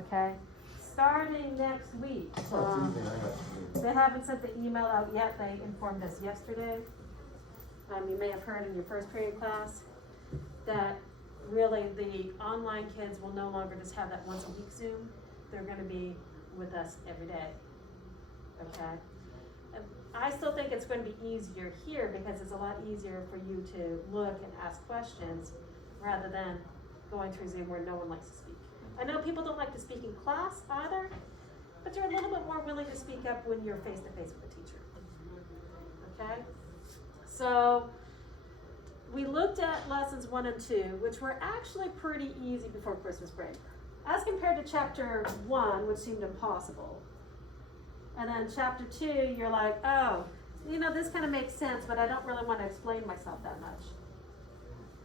Okay? Starting next week. They haven't sent the email out yet. They informed us yesterday. You may have heard in your first period class that really the online kids will no longer just have that once a week Zoom. They're going to be with us every day. Okay? And I still think it's going to be easier here because it's a lot easier for you to look and ask questions rather than going through Zoom where no one likes to speak. I know people don't like to speak in class either, but you're a little bit more willing to speak up when you're face to face with a teacher. Okay? So we looked at lessons 1 and 2, which were actually pretty easy before Christmas break, as compared to chapter 1, which seemed impossible. And then chapter 2, you're like, oh, you know, this kind of makes sense, but I don't really want to explain myself that much.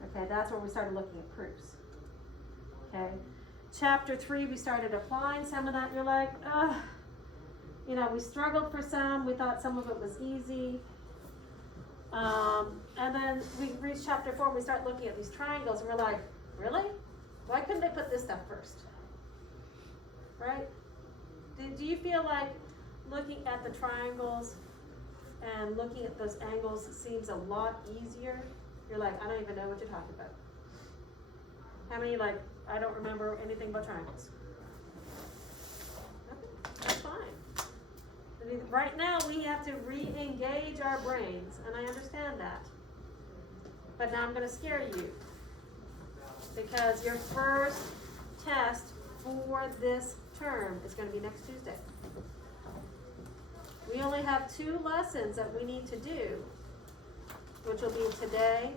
Okay, that's where we started looking at proofs. Okay, chapter 3, we started applying some of that. You're like, oh, you know, we struggled for some. We thought some of it was easy. And then we reached chapter 4, and we start looking at these triangles, and we're like, really? Why couldn't they put this stuff first? Right? Do you feel like looking at the triangles and looking at those angles seems a lot easier? You're like, I don't even know what you're talking about. How many like, I don't remember anything about triangles? Okay, that's fine. I mean, right now we have to re-engage our brains, and I understand that. But now I'm going to scare you. Because your first test for this term is going to be next Tuesday. We only have 2 lessons that we need to do, which will be today,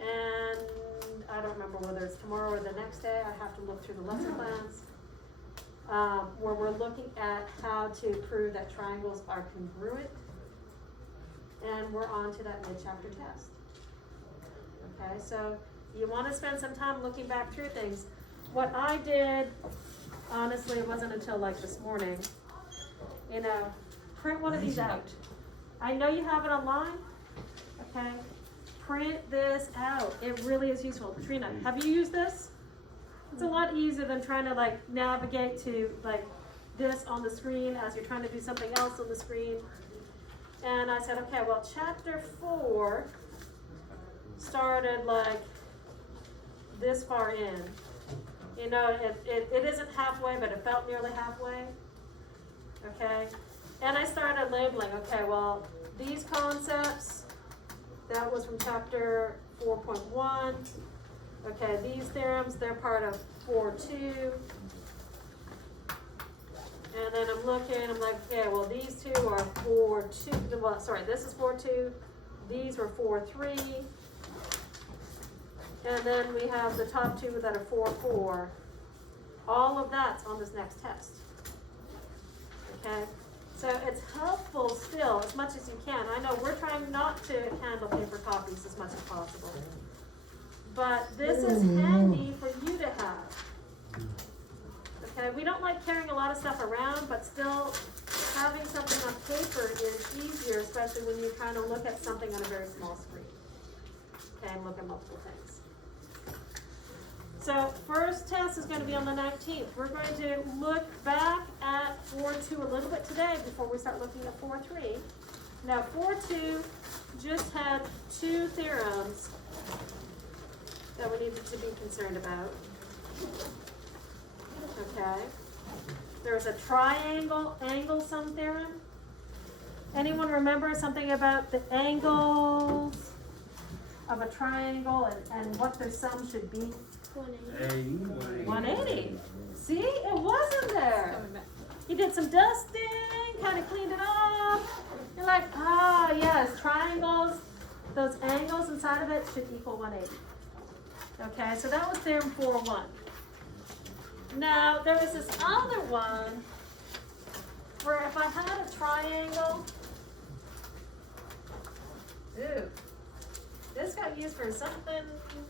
and I don't remember whether it's tomorrow or the next day. I have to look through the lesson plans, where we're looking at how to prove that triangles are congruent, and we're on to that mid-chapter test. Okay, so you want to spend some time looking back through things. What I did, honestly, it wasn't until like this morning, you know, print one of these out. I know you have it online, okay? Print this out. It really is useful. Katrina, have you used this? It's a lot easier than trying to like navigate to like this on the screen as you're trying to do something else on the screen. And I said, okay, well, chapter 4 started like this far in. You know, it isn't halfway, but it felt nearly halfway. Okay? And I started labeling, okay, well, these concepts, that was from chapter 4.1. Okay, these theorems, they're part of 4.2. And then I'm looking, I'm like, okay, well, these 2 are 4.2. Well, sorry, this is 4.2. These were 4.3. And then we have the top 2 that are 4.4. All of that's on this next test. Okay? So it's helpful still as much as you can. I know we're trying not to handle paper copies as much as possible. But this is handy for you to have. Okay? We don't like carrying a lot of stuff around, but still having something on paper is easier, especially when you're trying to look at something on a very small screen. Okay, and look at multiple things. So first test is going to be on the 19th. We're going to look back at 4.2 a little bit today before we start looking at 4.3. Now 4.2 just had 2 theorems that we needed to be concerned about. Okay. There's a triangle angle sum theorem. Anyone remember something about the angles of a triangle and what their sum should be? 180. See, it wasn't there. You did some dusting, kind of cleaned it up. You're like, ah, yes, triangles, those angles inside of it should equal 180. Okay, so that was theorem 4.1. Now, there was this other one where if I had a triangle, ooh, this got used for something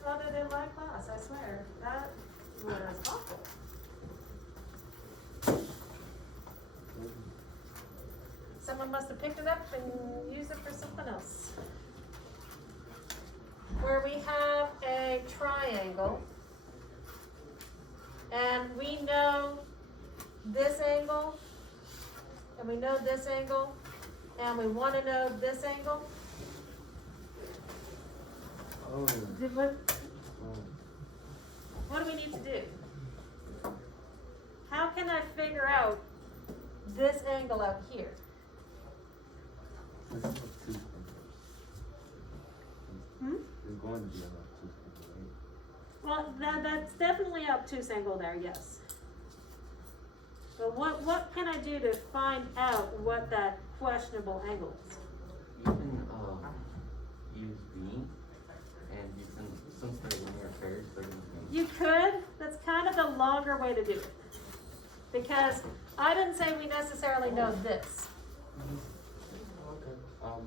other than my class, I swear. That was awful. Someone must have picked it up and used it for something else. Where we have a triangle and we know this angle, and we know this angle, and we want to know this angle. Oh. What do we need to do? How can I figure out this angle out here? It's two fingers. It's going to be about 2 fingers, Well, that's definitely obtuse angle there, yes. But what can I do to find out what that questionable angle is? You can use V, and you can, since they're linear pairs, they're going to be. You could. That's kind of the longer way to do it. Because I didn't say we necessarily know this.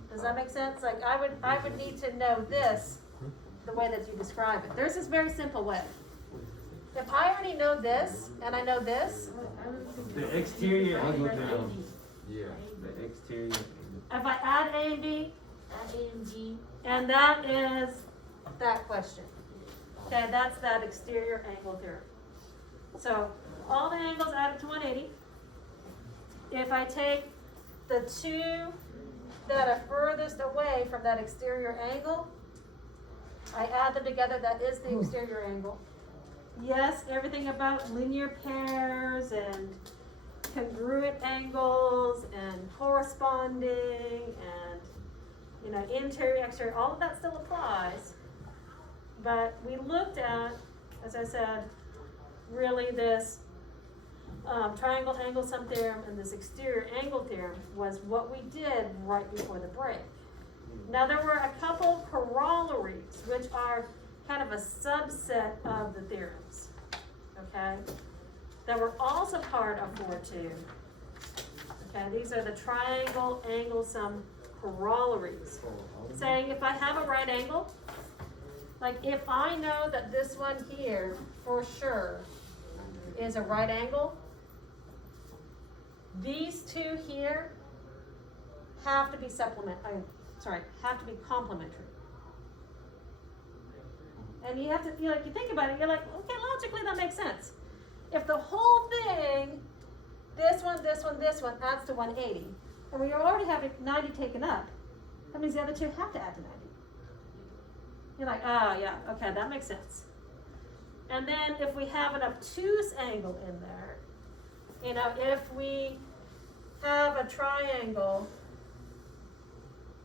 Does that make sense? Like I would need to know this the way that you describe it. There's this very simple way. If I already know this and I know this, The exterior angle. Yeah, the exterior angle. if I add A and B, and that is that question. Okay, that's that exterior angle theorem. So all the angles added to 180. If I take the two that are furthest away from that exterior angle, I add them together, that is the exterior angle. Yes, everything about linear pairs and congruent angles and corresponding and interior, exterior, all of that still applies. But we looked at, as I said, really this triangle angle sum theorem and this exterior angle theorem was what we did right before the break. Now there were a couple corollaries, which are kind of a subset of the theorems, okay, that were also part of 4.2. Okay, these are the triangle angle sum corollaries, saying if I have a right angle, like if I know that this one here for sure is a right angle, these two here have to be have to be complementary. And you have to, you think about it, you're like, okay, logically that makes sense. If the whole thing, this one, adds to 180, and we already have 90 taken up, that means the other two have to add to 90. You're like, oh yeah, okay, that makes sense. And then if we have an obtuse angle in there, if we have a triangle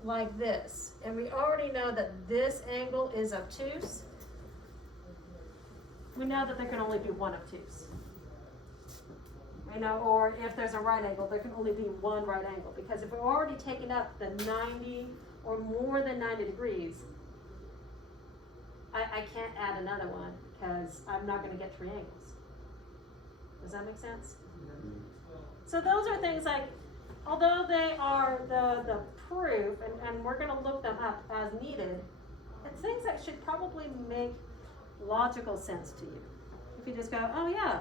like this, and we already know that this angle is obtuse, we know that there can only be one obtuse. Or if there's a right angle, there can only be one right angle, because if we're already taken up the 90 or more than 90 degrees, I can't add another one because I'm not going to get triangles. Does that make sense? So those are things like, although they are the proof, and we're going to look them up as needed, it's things that should probably make logical sense to you. If you just go, oh yeah,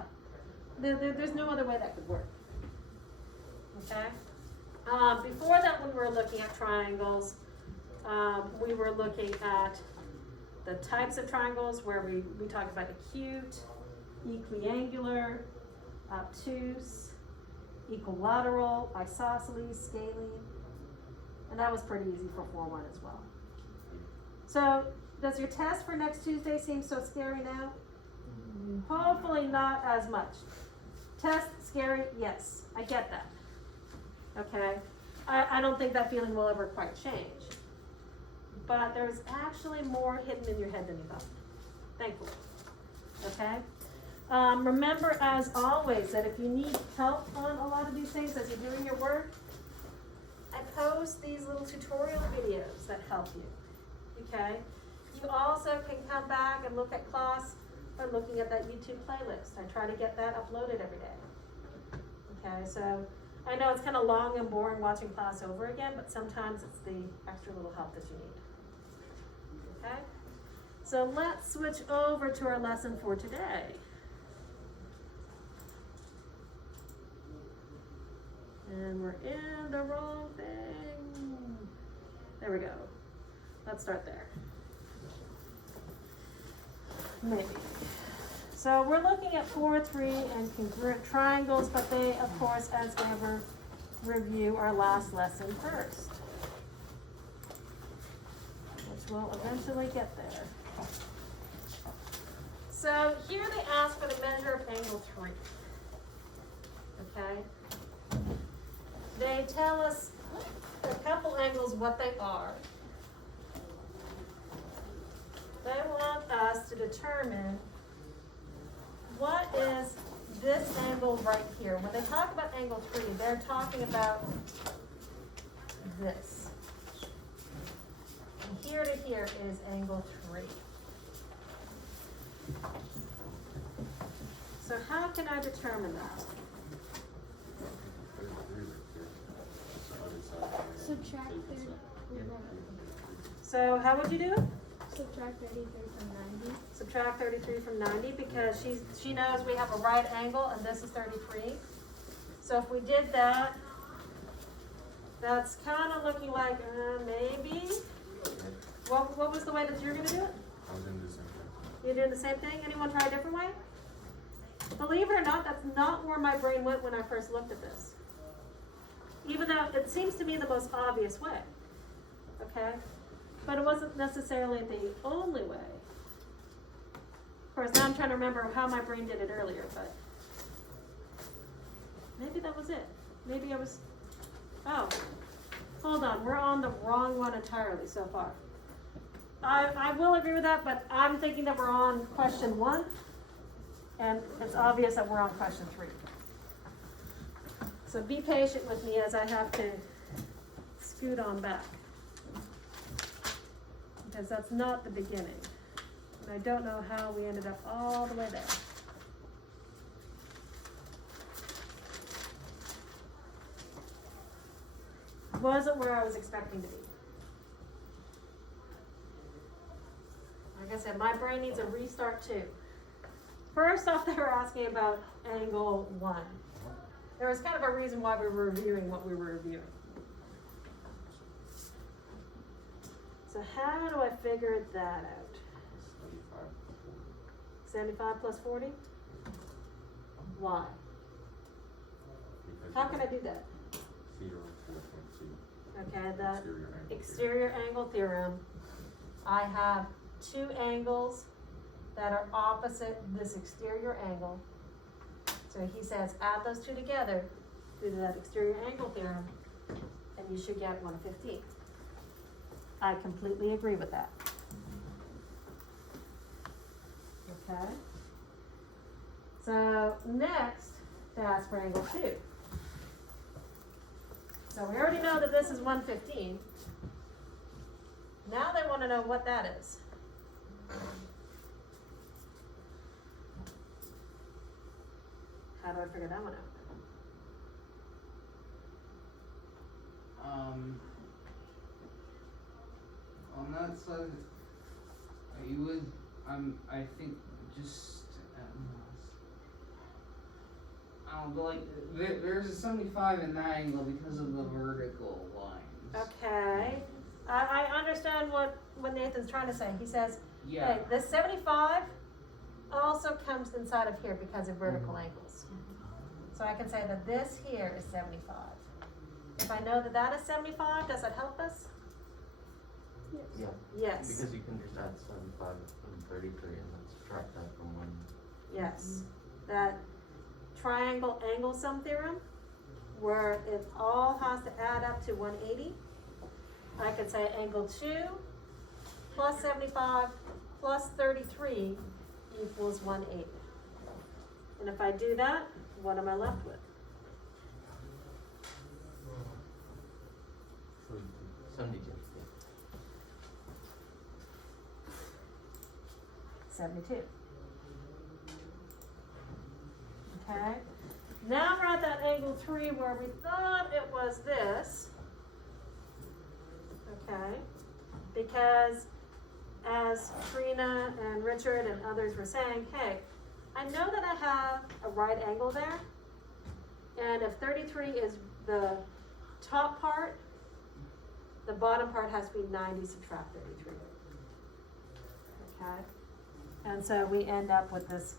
there's no other way that could work. Okay? Before that, when we were looking at triangles, we were looking at the types of triangles where we talked about acute, equiangular, obtuse, equilateral, isosceles, scalene, and that was pretty easy for 4.1 as well. So does your test for next Tuesday seem so scary now? Hopefully not as much. Test scary, yes, I get that. Okay, I don't think that feeling will ever quite change. But there's actually more hidden in your head than you thought, thankfully. Okay? Remember, as always, that if you need help on a lot of these things as you're doing your work, I post these little tutorial videos that help you. Okay? You also can come back and look at class by looking at that YouTube playlist. I try to get that uploaded every day. Okay, so I know it's kind of long and boring watching class over again, but sometimes it's the extra little help that you need. Okay? So let's switch over to our lesson for today. And we're in the wrong thing. There we go. Let's start there. Maybe. So we're looking at 4, 3, and congruent triangles, but they, of course, as ever, review our last lesson first, which we'll eventually get there. So here they ask for the measure of angle 3. Okay? They tell us a couple angles what they are. They want us to determine what is this angle right here. When they talk about angle 3, they're talking about this. And here to here is angle 3. So how can I determine that? Subtract 30. So how would you do it? Subtract 33 from 90. Subtract 33 from 90 because she knows we have a right angle and this is 33. So if we did that, that's kind of looking like maybe. What was the way that you're going to do it? I was gonna do the same thing. You're doing the same thing? Anyone try a different way? Believe it or not, that's not where my brain went when I first looked at this. Even though it seems to me the most obvious way. Okay? But it wasn't necessarily the only way. Of course, now I'm trying to remember how my brain did it earlier, but maybe that was it. Maybe I was, oh, hold on, we're on the wrong one entirely so far. I will agree with that, but I'm thinking that we're on question 1, and it's obvious that we're on question 3. So be patient with me as I have to scoot on back. Because that's not the beginning. And I don't know how we ended up all the way there. Wasn't where I was expecting to be. Like I said, my brain needs a restart too. First off, they were asking about angle 1. There was kind of a reason why we were reviewing what we were reviewing. So how do I figure that out? 75 plus 40? Why? Because How can I do that? theorem 4.2. Okay, the Exterior exterior angle theorem. I have 2 angles that are opposite this exterior angle. So he says add those 2 together due to that exterior angle theorem, and you should get 1/15. I completely agree with that. Okay. So next, they ask for angle 2. So we already know that this is 115. Now they want to know what that is. How do I figure that one out? On that side, you would, I think just, but like, there's a 75 in that angle because of the vertical lines. Okay. I understand what Nathan's trying to say. He says, Yeah. hey, this 75 also comes inside of here because of vertical angles. So I can say that this here is 75. If I know that that is 75, does that help us? Yeah. Yes. Because you can just add 75 and 33 and then subtract that from 1. Yes. That triangle angle sum theorem, where it all has to add up to 180. I could say angle 2 plus 75 plus 33 equals 180. And if I do that, what am I left with? 72. 72. Okay. Now we're at that angle 3 where we thought it was this. Okay. Because as Trina and Richard and others were saying, hey, I know that I have a right angle there. And if 33 is the top part, the bottom part has to be 90 subtract 33. Okay. And so we end up with this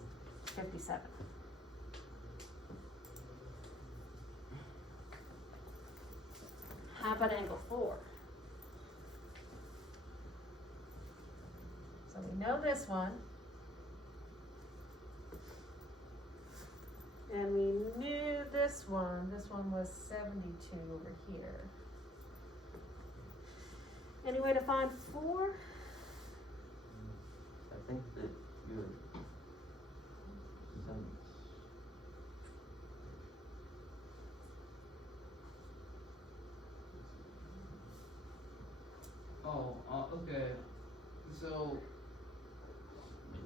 57. How about angle 4? So we know this one. And we knew this one. This one was 72 over here. Any way to find 4? I think that you're some. Okay. So,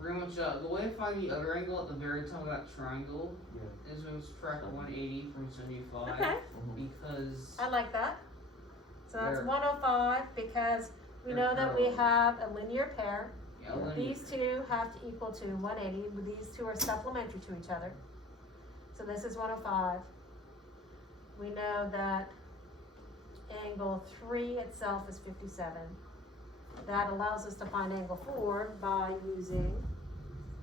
pretty much, the way to find the other angle at the very top of that triangle Yeah. is we subtract 180 from 75. Okay, Because, I like that. So that's There. 105 because we know that we have a linear pair. yeah, linear. These two have to equal to 180. These two are supplementary to each other. So this is 105. We know that angle 3 itself is 57. That allows us to find angle 4 by using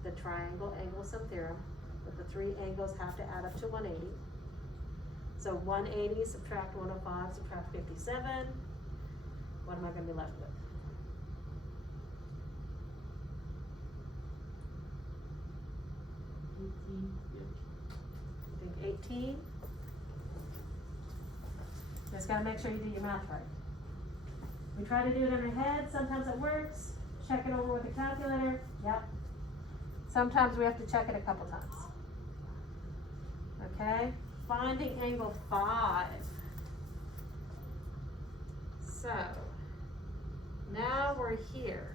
the triangle angle sum theorem. But the 3 angles have to add up to 180. So 180 subtract 105 subtract 57. What am I going to be left with? I think 18. Just gotta make sure you do your math right. We try to do it in our head, sometimes it works. Check it over with a calculator, yep. Sometimes we have to check it a couple times. Okay, finding angle 5. So, now we're here.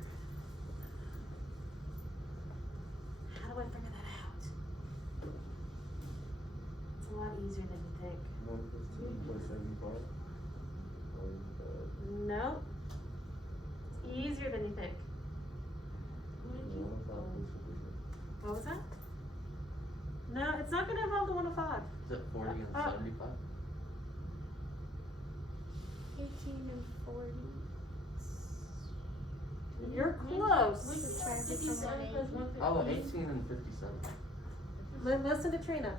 How do I figure that out? It's a lot easier than you think. 115 plus 75. No. It's easier than you think. What was that? No, it's not gonna involve the 105. Is it 40 and Oh. 75? 18 and 40. You're close. Subtract it from 180. Oh, 18 and 57. Listen to Trina.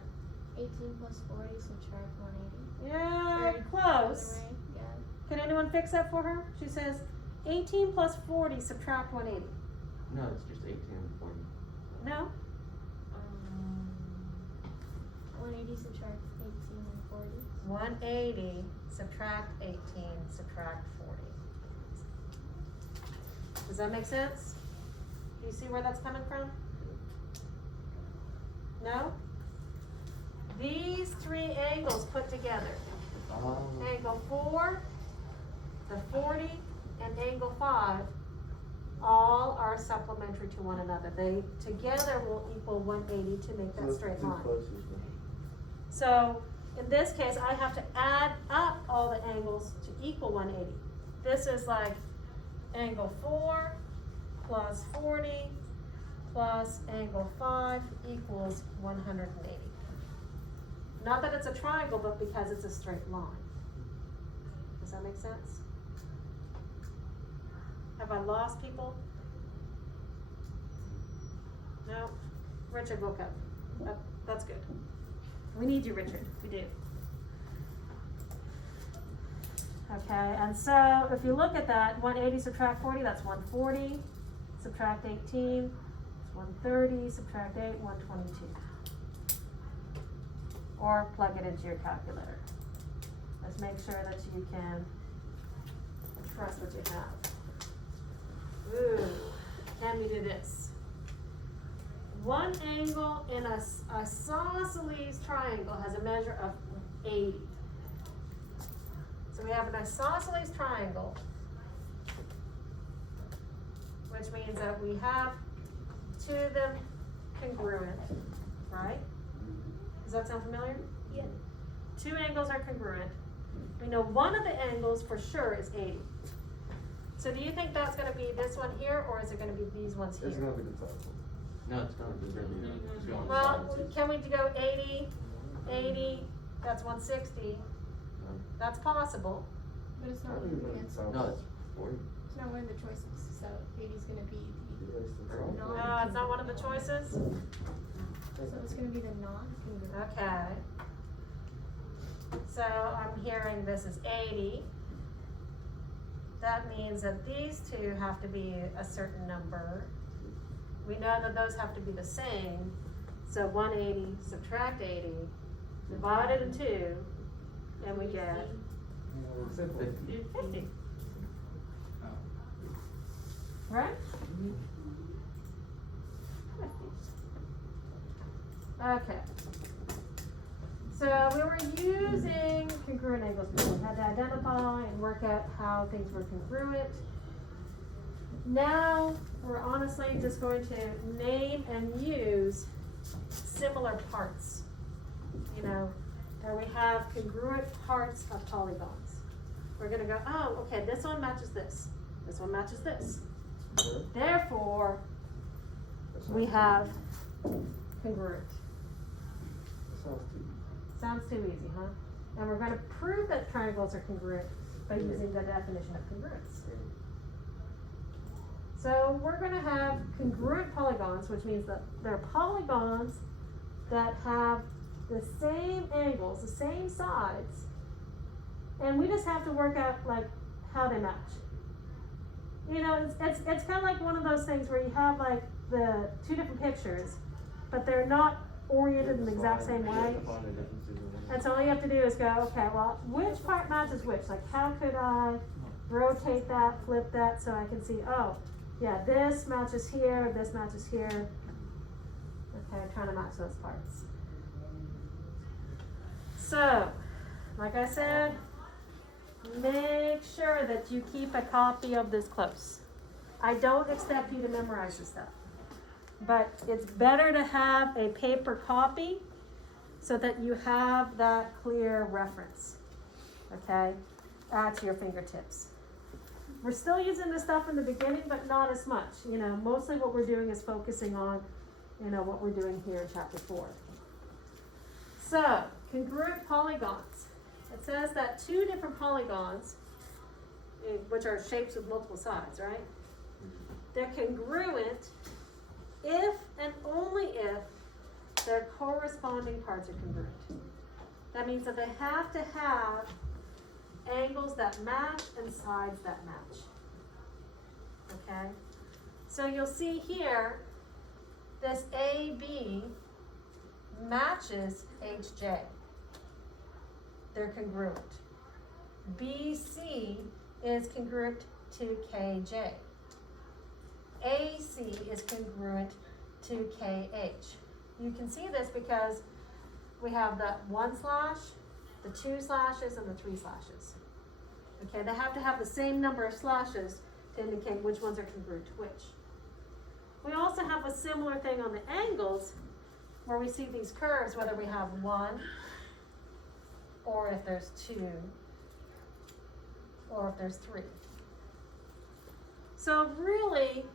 18 plus 40, subtract 180. Yeah, Right. close. Right? Yeah. Can anyone fix that for her? She says 18 plus 40 subtract 180. No, it's just 18 and 40. No? 180 subtract 18 and 40. 180 subtract 18 subtract 40. Does that make sense? Do you see where that's coming from? No? These 3 angles put together, Oh. angle 4, the 40, and angle 5, all are supplementary to one another. They together will equal 180 to make that straight line. So in this case, I have to add up all the angles to equal 180. This is like angle 4 plus 40 plus angle 5 equals 180. Not that it's a triangle, but because it's a straight line. Does that make sense? Have I lost people? No? Richard woke up. That's good. We need you, Richard. We do. Okay, and so if you look at that, 180 subtract 40, that's 140. Subtract 18, it's 130. Subtract 8, 122. Or plug it into your calculator. Let's make sure that you can trust what you have. Ooh, can we do this? One angle in a isosceles triangle has a measure of 80. So we have an isosceles triangle, which means that we have 2 of them congruent, right? Does that sound familiar? Yeah. 2 angles are congruent. We know one of the angles for sure is 80. So do you think that's gonna be this one here, or is it gonna be these ones here? It's gonna be the top one. No, it's gonna be really it's going Well, sides. can we go 80, 80, that's 160, No. that's possible. But it's I not think it's the gonna be answer. top. No, it's 40. It's not one of the choices. So 80 is going to be Yeah, it's the the top. non. It's not one of the choices? So it's gonna be the non-congruent. Okay. So I'm hearing this is 80. That means that these two have to be a certain number. We know that those have to be the same. So 180 subtract 80, divided in 2, and we get Simple. 50. Oh. Right? Okay. So we were using congruent angles before. We had to identify and work out how things were congruent. Now we're honestly just going to name and use similar parts. You know, where we have congruent parts of polygons. We're gonna go, oh, okay, this one matches this. This one matches this. Okay. Therefore, That we sounds have too congruent. easy. That sounds too easy. Sounds too easy, huh? And we're gonna prove that triangles are congruent by using the definition of congruence. So we're gonna have congruent polygons, which means that they're polygons that have the same angles, the same sides, and we just have to work out like how they match. You know, it's kind of like one of those things where you have like the two different pictures, but they're not oriented in the exact same way. And so all you have to do is go, okay, well, which part matches which? Like, how could I rotate that, flip that, so I can see, oh, yeah, this matches here, this matches here. Okay, I'm trying to match those parts. So, like I said, make sure that you keep a copy of this close. I don't expect you to memorize this stuff, but it's better to have a paper copy so that you have that clear reference, okay, at your fingertips. We're still using this stuff in the beginning, but not as much. You know, mostly what we're doing is focusing on, you know, what we're doing here in chapter 4. So, congruent polygons. It says that two different polygons, which are shapes with multiple sides, right? They're congruent if and only if their corresponding parts are congruent. That means that they have to have angles that match and sides that match. Okay? So you'll see here, this AB matches HJ. They're congruent. BC is congruent to KJ. AC is congruent to KH. You can see this because we have the 1 slash, the 2 slashes, and the 3 slashes. Okay, they have to have the same number of slashes to indicate which ones are congruent to which. We also have a similar thing on the angles where we see these curves, whether we have 1, or if there's 2, or if there's 3. So really,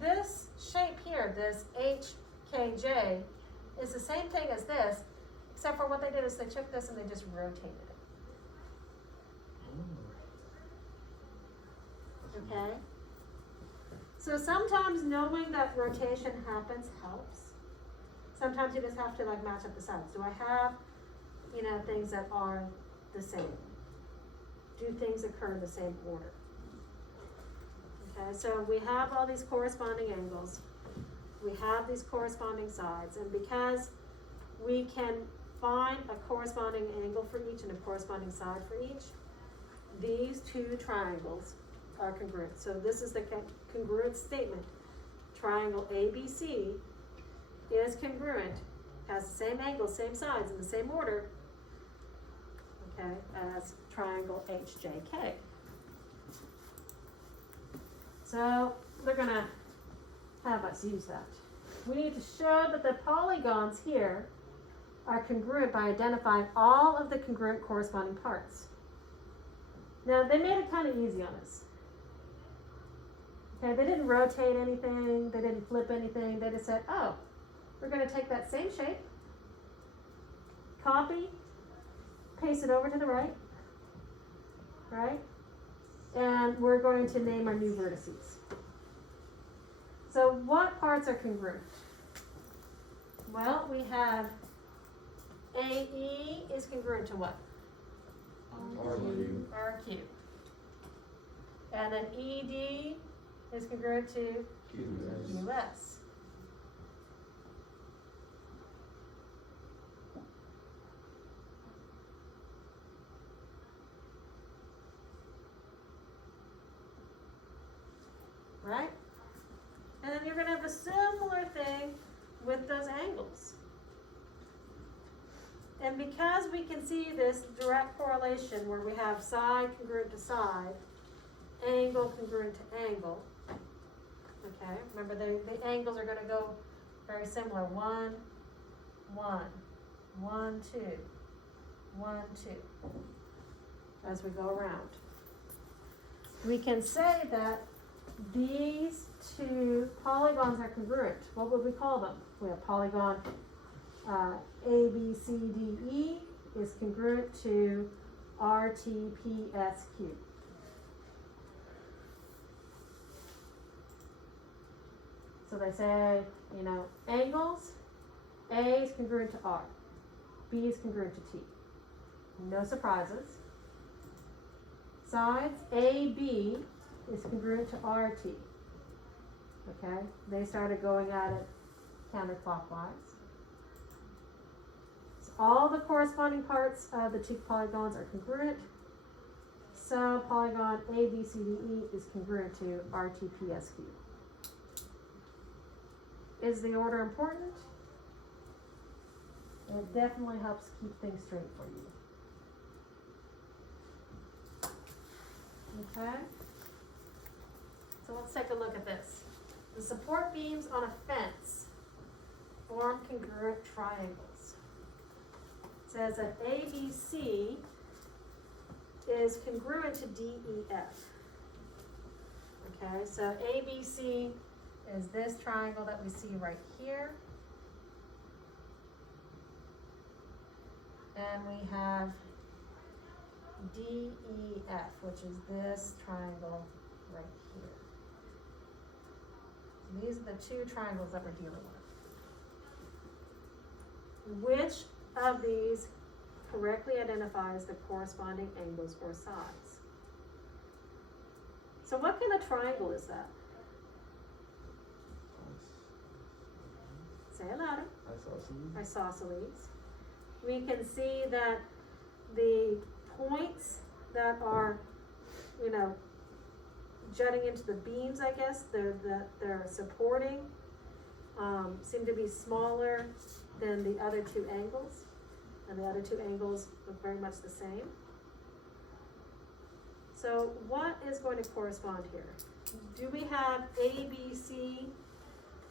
this shape here, this HKJ, is the same thing as this, except for what they did is they took this and they just rotated it. Okay? So sometimes knowing that rotation happens helps. Sometimes you just have to like match up the sides. Do I have, you know, things that are the same? Do things occur in the same order? Okay, so we have all these corresponding angles. We have these corresponding sides, and because we can find a corresponding angle for each and a corresponding side for each, these two triangles are congruent. So this is the congruent statement. Triangle ABC is congruent, has the same angle, same sides, in the same order, okay, as triangle HJK. So they're gonna have us use that. We need to show that the polygons here are congruent by identifying all of the congruent corresponding parts. Now they made it kind of easy on us. Okay, they didn't rotate anything, they didn't flip anything, they just said, oh, we're gonna take that same shape, copy, paste it over to the right, and we're going to name our new vertices. So what parts are congruent? Well, we have AE is congruent to what? RQ. RQ. And then ED is congruent to QS. QS. Right? And then you're gonna have a similar thing with those angles. And because we can see this direct correlation where we have side congruent to side, angle congruent to angle, okay, remember the angles are gonna go very similar, 1, 1, 1, 2, 1, 2, as we go around. We can say that these two polygons are congruent. What would we call them? We have polygon ABCDE is congruent to RTPSQ. So they say, you know, angles, A is congruent to R, B is congruent to T. No surprises. Sides, AB is congruent to RT. Okay, they started going at it counterclockwise. So all the corresponding parts of the two polygons are congruent. So polygon ABCDE is congruent to RTPSQ. Is the order important? It definitely helps keep things straight for you. Okay? So let's take a look at this. The support beams on a fence form congruent triangles. It says that ABC is congruent to DEF. Okay, so ABC is this triangle that we see right here. And we have DEF, which is this triangle right here. So these are the two triangles that we're dealing with. Which of these correctly identifies the corresponding angles or sides? So what kind of triangle is that? Say it louder. Isosceles. We can see that the points that are, you know, jutting into the beams, I guess, they're supporting, seem to be smaller than the other two angles. And the other two angles look very much the same. So what is going to correspond here? Do we have ABC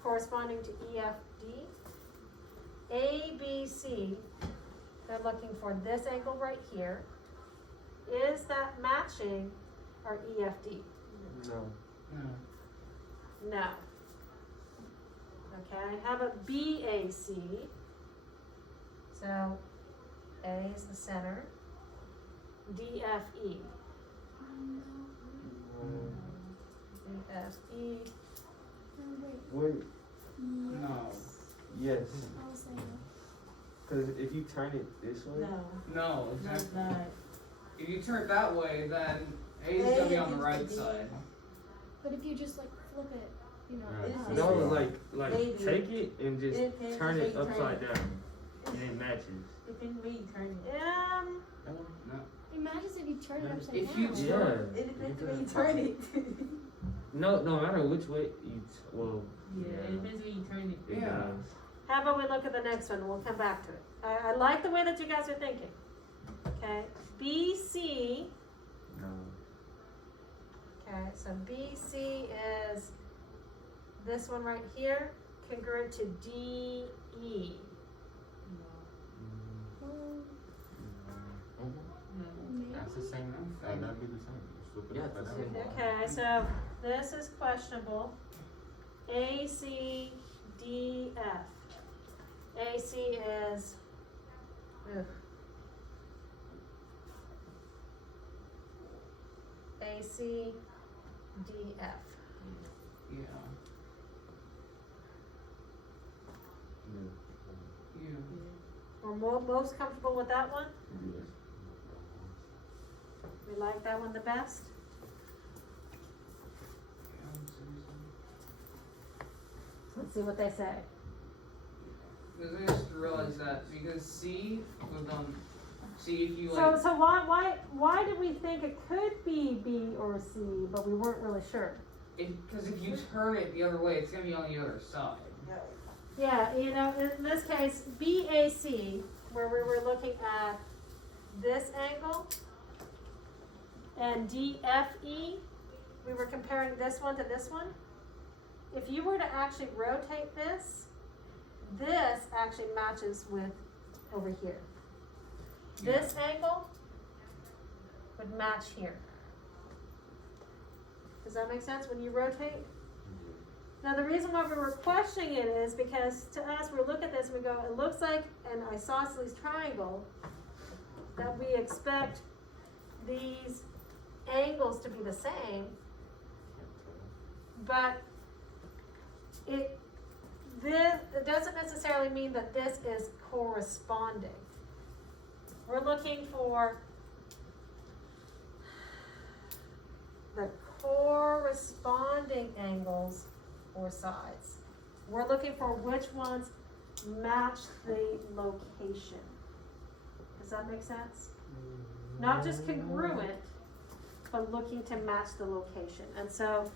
corresponding to EFD? ABC, they're looking for this angle right here. Is that matching our EFD? No. No. Okay, how about BAC? So A is the center. DFE. DFE. Wait. No. Yes. I was saying Because if you turn it this way. No, exactly. If you turn it that way, then A is gonna be on the right side. but if you just like flip it, you know. Right. No, like take it and just turn it upside down, and it matches. Depends where you turn it. No. Imagine if you turn it upside If down. you Yeah. It depends where you turn it. No matter which way you, Yeah, it depends where you turn it. it Yeah. does. How about we look at the next one and we'll come back to it. I like the way that you guys are thinking. Okay, BC, No. okay, so BC is this one right here, congruent to DE. That's the same. That'd be the same. Just flip it Yeah, upside it's the down. same. Okay, so this is questionable. ACDF. AC is, ugh. ACDF. Yeah. We're most comfortable with that one? We like that one the best? Let's see what they say. Because I just realized that because C with see if you like. So why did we think it could be B or C, but we weren't really sure? Because if you turn it the other way, it's gonna be on the other side. Yeah, you know, in this case, BAC, where we were looking at this angle, and DFE, we were comparing this one to this one. If you were to actually rotate this actually matches with over here. This angle would match here. Does that make sense when you rotate? Now the reason why we were questioning it is because to us, we look at this and we go, it looks like an isosceles triangle that we expect these angles to be the same, but it doesn't necessarily mean that this is corresponding. We're looking for the corresponding angles or sides. We're looking for which ones match the location. Does that make sense? Not just congruent, but looking to match the location. And so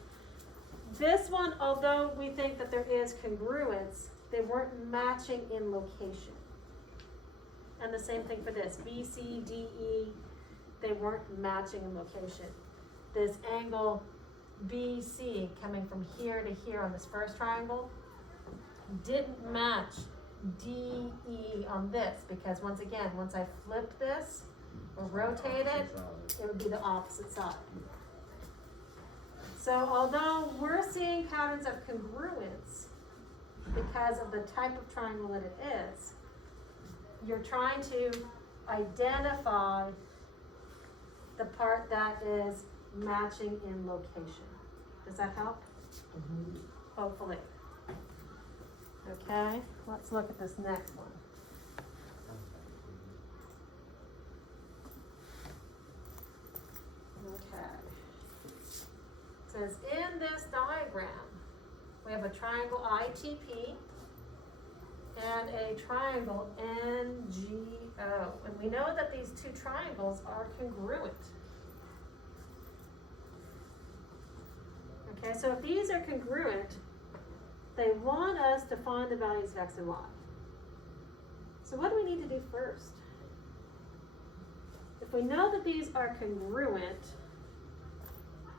this one, although we think that there is congruence, they weren't matching in location. And the same thing for this, B, C, D, E, they weren't matching in location. This angle BC coming from here to here on this first triangle didn't match DE on this because once again, once I flip this or rotate it, it would be the opposite side. So although we're seeing patterns of congruence because of the type of triangle that it is, you're trying to identify the part that is matching in location. Does that help? Hopefully. Okay, let's look at this next one. Okay. It says in this diagram, we have a triangle ITP and a triangle NGO. And we know that these two triangles are congruent. Okay, so if these are congruent, they want us to find the values of x and y. So what do we need to do first? If we know that these are congruent,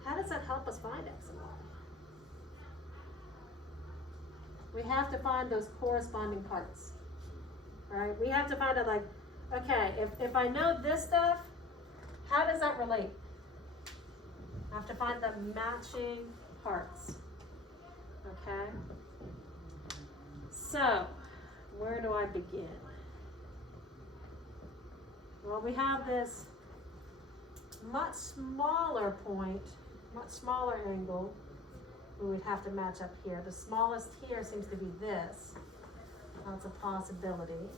how does that help us find x and y? We have to find those corresponding parts, right? We have to find out like, okay, if I know this stuff, how does that relate? I have to find the matching parts, okay? So, where do I begin? Well, we have this much smaller point, much smaller angle we would have to match up here. The smallest here seems to be this. That's a possibility.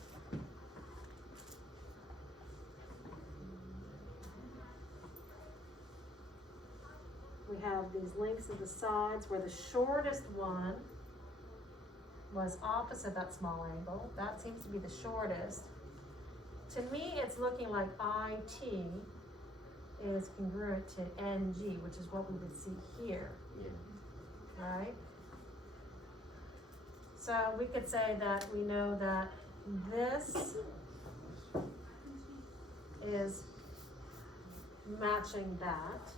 We have these links at the sides where the shortest one was opposite that small angle. That seems to be the shortest. To me, it's looking like IT is congruent to NG, which is what we would see here. Yeah. Right? So we could say that we know that this is matching that,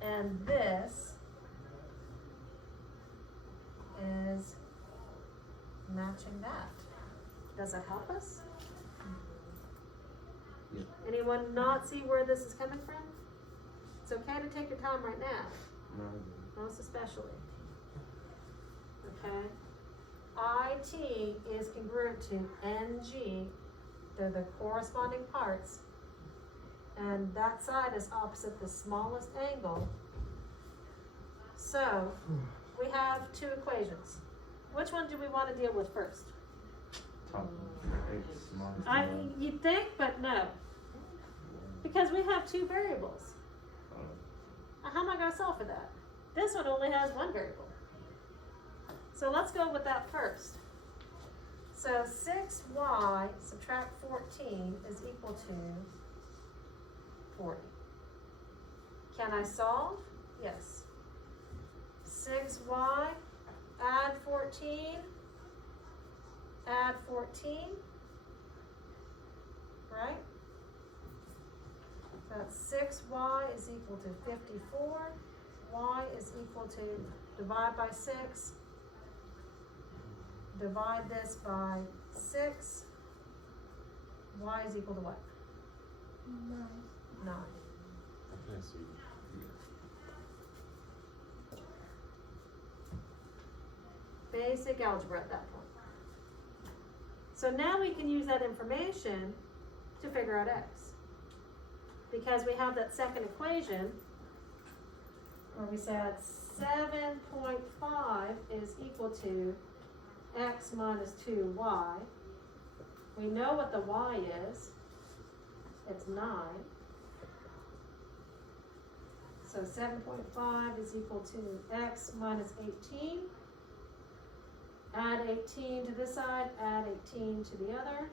and this is matching that. Does that help us? Yeah. Anyone not see where this is coming from? It's okay to take your time right now, most especially. Okay? IT is congruent to NG, they're the corresponding parts, and that side is opposite the smallest angle. So, we have two equations. which one do we want to deal with first? Top X minus I 9. you'd think, but no. Because we have two variables. How am I going to solve for that? This one only has one variable. So let's go with that first. So 6y subtract 14 is equal to 40. Can I solve? Yes. 6y, add 14, add 14, right? That's 6y is equal to 54, y is equal to, divide by 6, divide this by 6, y is equal to what? 9. 9. I can't see. Basic algebra at that point. So now we can use that information to figure out x. Because we have that second equation where we said 7.5 is equal to x minus 2y. We know what the y is. It's 9. So 7.5 is equal to x minus 18. Add 18 to this side, add 18 to the other.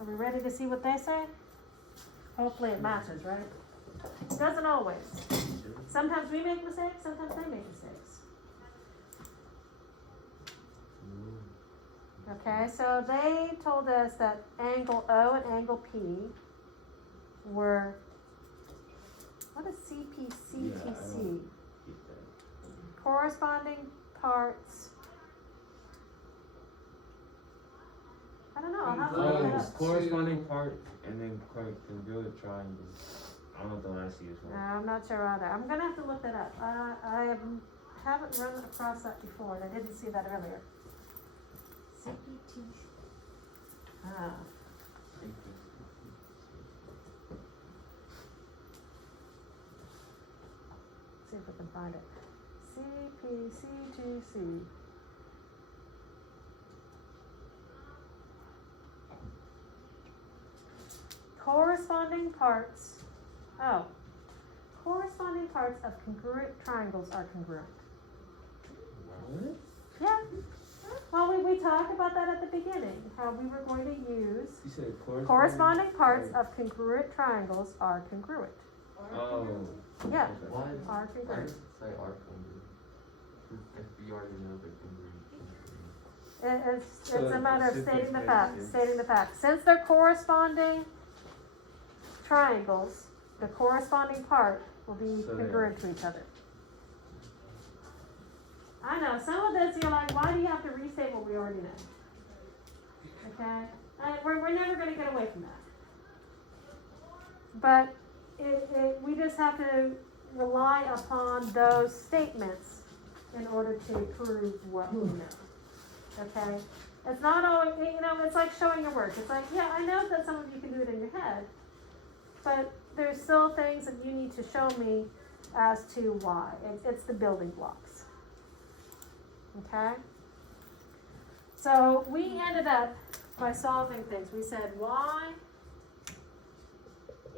Are we ready to see what they say? Hopefully it matches, right? It doesn't always. Sometimes we make mistakes, sometimes they make mistakes. Okay, so they told us that angle O and angle P were, what is CPCTC? Corresponding parts. I don't know, I'll have to look it up. Corresponding part and then congruent triangles. I don't know what the last C is for. I'm not sure either. I'm gonna have to look that up. I haven't run across that before, and I didn't see that earlier. CPT. Ah. See if we can find it. CPCTC. Corresponding parts. Oh. Corresponding parts of congruent triangles are congruent. What? Yeah. Well, we talked about that at the beginning, how we were going to use You said corresponding parts of congruent triangles are congruent. Oh. Yeah, Okay. Why? are Why congruent. does it say are congruent? If you already know they're congruent. It's a matter of stating the Simplification. facts, stating the facts. Since they're corresponding triangles, the corresponding part will be So they congruent to each other. I know, some of this you're like, why do you have to restate what we already know? Okay? We're never going to get away from that. But we just have to rely upon those statements in order to prove what we know. Okay? It's not always, it's like showing your work. It's like, yeah, I know that some of you can do it in your head, but there's still things that you need to show me as to why. It's the building blocks. Okay? So we ended up by solving things. We said y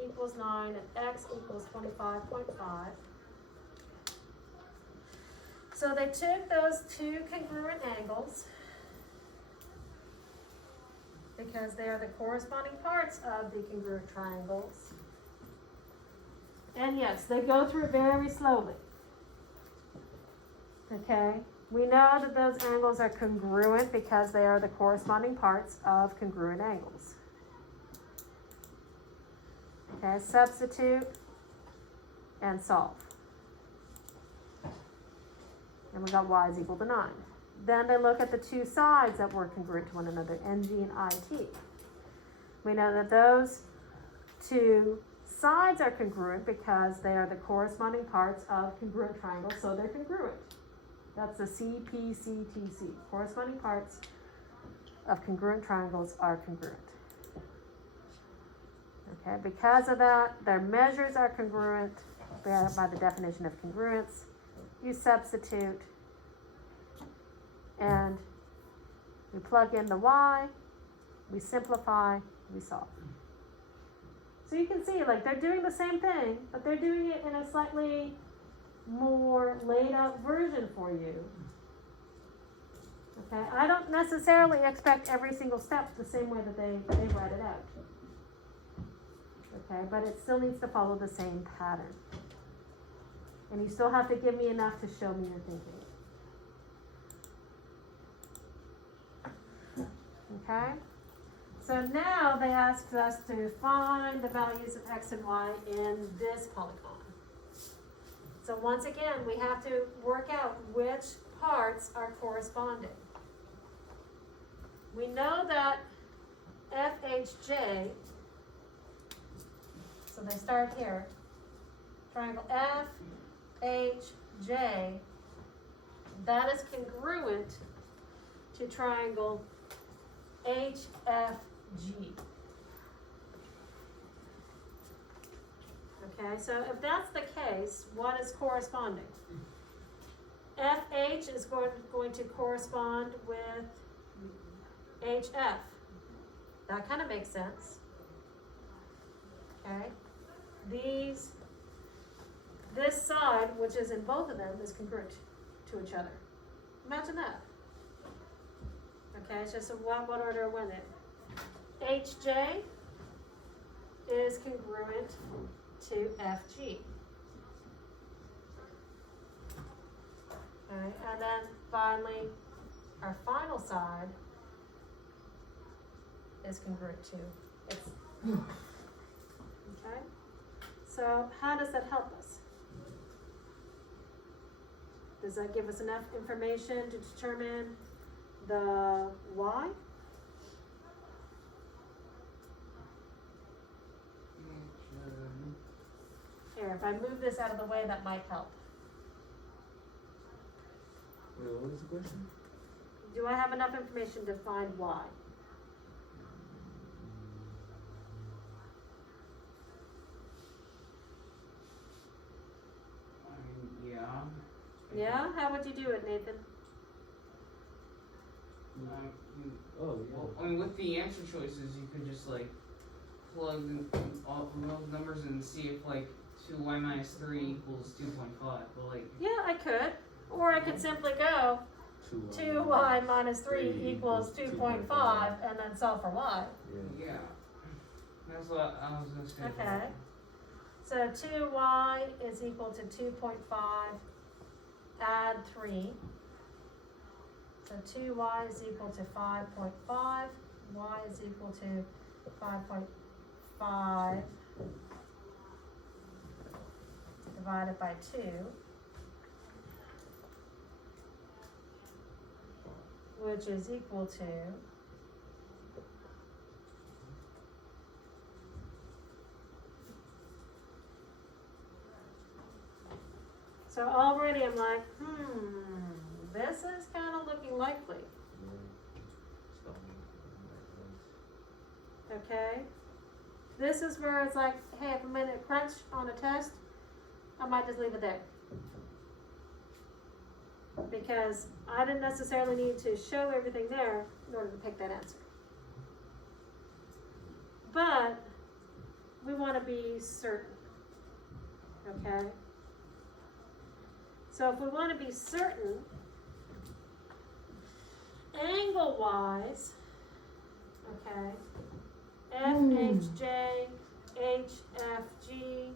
equals 9 and x equals 25.5. So they took those two congruent angles because they are the corresponding parts of the congruent triangles. And yes, they go through it very slowly. Okay? We know that those angles are congruent because they are the corresponding parts of congruent angles. Okay, substitute and solve. And we got y is equal to 9. Then they look at the two sides that were congruent to one another, NG and IT. We know that those Two sides are congruent because they are the corresponding parts of congruent triangles, so they're congruent. That's the CPCTC. Corresponding parts of congruent triangles are congruent. Okay, because of that, their measures are congruent by the definition of congruence. You substitute and we plug in the y, we simplify, we solve. So you can see, like, they're doing the same thing, but they're doing it in a slightly more laid out version for you. Okay, I don't necessarily expect every single step the same way that they write it out. Okay, but it still needs to follow the same pattern. And you still have to give me enough to show me your thinking. Okay? So now they asked us to find the values of x and y in this polygon. So once again, we have to work out which parts are corresponding. We know that FHJ, so they start here, triangle FHJ, that is congruent to triangle HFG. Okay, so if that's the case, what is corresponding? FH is going to correspond with HF. That kind of makes sense. Okay, this side, which is in both of them, is congruent to each other. Imagine that. Okay, so what order went in? HJ is congruent to FG. Okay, and then finally, our final side is congruent to X. Okay, so how does that help us? Does that give us enough information to determine the y? Here, if I move this out of the way, that might help. Wait, what was the question? Do I have enough information to find y? Yeah. Yeah? How would you do it, Nathan? Oh, Well, yeah. I mean, with the answer choices, you could just like plug in all those numbers and see if like 2y minus 3 equals 2.5. But like, Yeah, I could. Or I could simply go 2y minus 3 equals 2.5 and then solve for y. yeah, that's what I was gonna say. Okay. So 2y is equal to 2.5, add 3. So 2y is equal to 5.5, y is equal to 5.5 divided by 2, which is equal to so already I'm like, this is kind of looking likely. Okay? This is where it's like, hey, if I'm in a crunch on a test, I might just leave it there. Because I didn't necessarily need to show everything there in order to pick that answer. But we want to be certain. Okay? So if we want to be certain, angle-wise, okay, FHJ, HFG,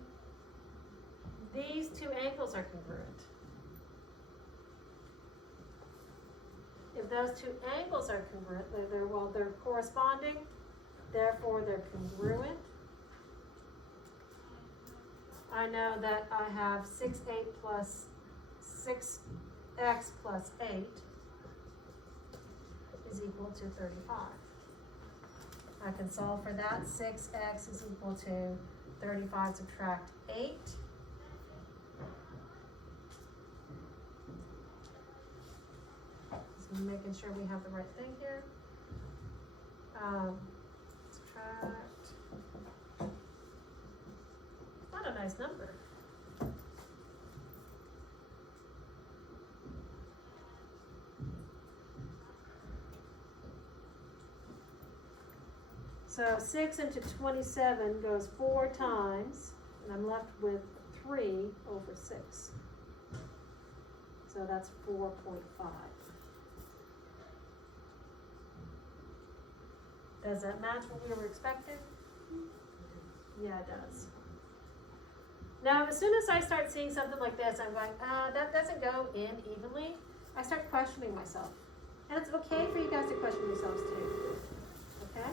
these two angles are congruent. If those two angles are congruent, they're corresponding, therefore they're congruent. I know that I have 6x plus 8 is equal to 35. I can solve for that. 6x is equal to 35 subtract 8. Just making sure we have the right thing here. Subtract. Not a nice number. So 6 into 27 goes 4 times, and I'm left with 3 over 6. So that's 4.5. Does that match what we were expecting? Yeah, it does. Now, as soon as I start seeing something like this, I'm going, that doesn't go in evenly. I start questioning myself. And it's okay for you guys to question yourselves too. Okay?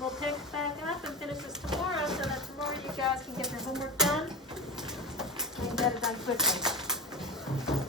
We'll pick back up and finish this tomorrow so that tomorrow you guys can get your homework done and get it done quickly.